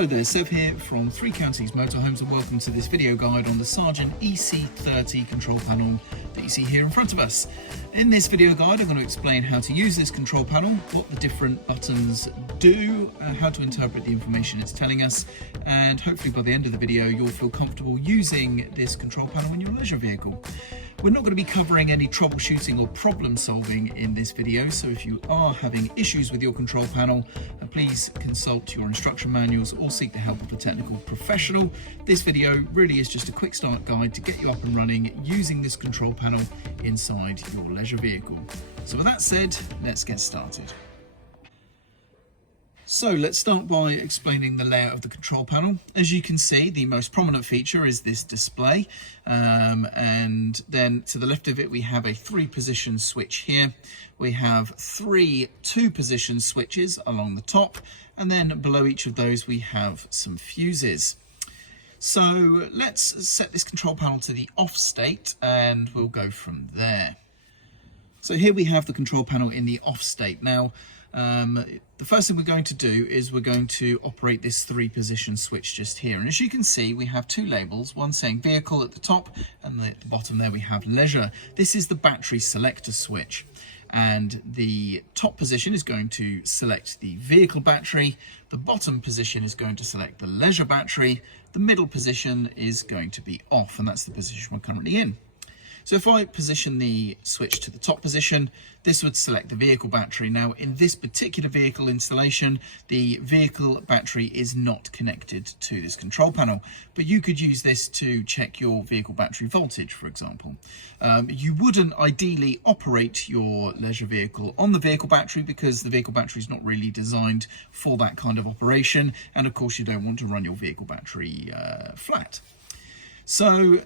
Hello there, Sev here from Three Counties Motorhomes, and welcome to this video guide on the Sargent EC30 control panel that you see here in front of us. In this video guide I'm going to explain how to use this control panel, what the different buttons do, how to interpret the information it's telling us, and hopefully by the end of the video you'll feel comfortable using this control panel in your leisure vehicle. We're not going to be covering any troubleshooting or problem solving in this video, so if you are having issues with your control panel, please consult your instruction manuals or seek the help of a technical professional. This video really is just a quick start guide to get you up and running using this control panel inside your leisure vehicle. So with that said, let's get started. So let's start by explaining the layout of the control panel. As you can see, the most prominent feature is this display, and then to the left of it we have a 3-position switch here. We have 3 2-position switches along the top, and then below each of those we have some fuses. So let's set this control panel to the off state and we'll go from there. So here we have the control panel in the off state. Now the first thing we're going to do is we're going to operate this 3-position switch just here, and as you can see we have 2 labels, one saying vehicle at the top and at the bottom there we have leisure. This is the battery selector switch, and the top position is going to select the vehicle battery, the bottom position is going to select the leisure battery, the middle position is going to be off, and that's the position we're currently in. So if I position the switch to the top position, this would select the vehicle battery. Now in this particular vehicle installation, the vehicle battery is not connected to this control panel, but you could use this to check your vehicle battery voltage, for example. You wouldn't ideally operate your leisure vehicle on the vehicle battery because the vehicle battery is not really designed for that kind of operation, and of course you don't want to run your vehicle battery flat. So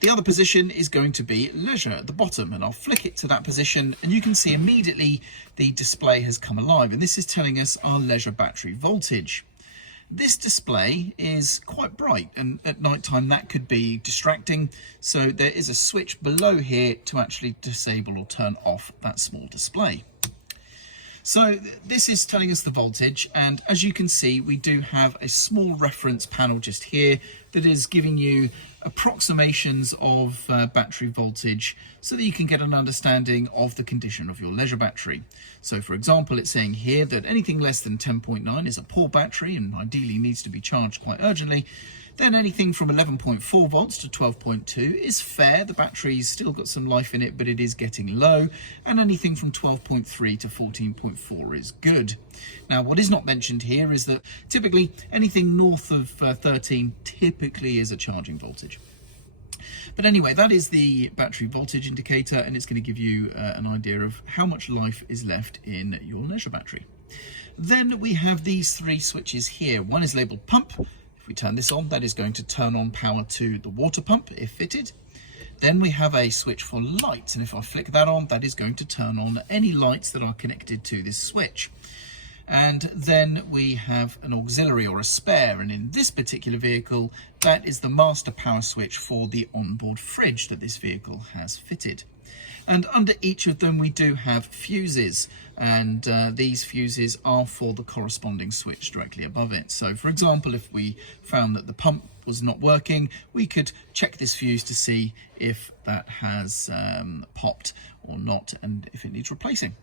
the other position is going to be leisure at the bottom, and I'll flick it to that position and you can see immediately the display has come alive, and this is telling us our leisure battery voltage. This display is quite bright, and at night time that could be distracting, so there is a switch below here to actually disable or turn off that small display. So this is telling us the voltage, and as you can see we do have a small reference panel just here that is giving you approximations of battery voltage so that you can get an understanding of the condition of your leisure battery. So for example, it's saying here that anything less than 10.9 is a poor battery and ideally needs to be charged quite urgently. Then anything from 11.4 volts to 12.2 is fair. The battery's still got some life in it, but it is getting low. And anything from 12.3 to 14.4 is good. Now, what is not mentioned here is that typically anything north of 13 typically is a charging voltage. But anyway, that is the battery voltage indicator, and it's going to give you an idea of how much life is left in your leisure battery. Then we have these 3 switches here. One is labeled pump. If we turn this on, that is going to turn on power to the water pump if fitted. Then we have a switch for lights, and if I flick that on, that is going to turn on any lights that are connected to this switch. And then we have an auxiliary or a spare, and in this particular vehicle that is the master power switch for the onboard fridge that this vehicle has fitted. And under each of them we do have fuses, and these fuses are for the corresponding switch directly above it. So for example, if we found that the pump was not working, we could check this fuse to see if that has popped or not, and if it needs replacing.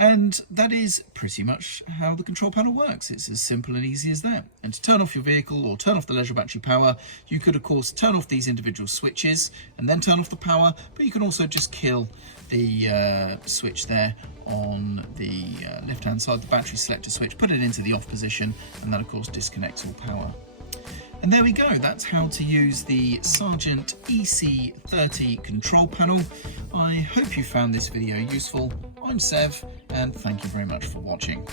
And that is pretty much how the control panel works. It's as simple and easy as that. And to turn off your vehicle or turn off the leisure battery power, you could of course turn off these individual switches and then turn off the power, but you can also just kill the switch there on the left hand side, the battery selector switch, put it into the off position, and that of course disconnects all power. And there we go, that's how to use the Sargent EC30 control panel. I hope you found this video useful. I'm Sev, and thank you very much for watching.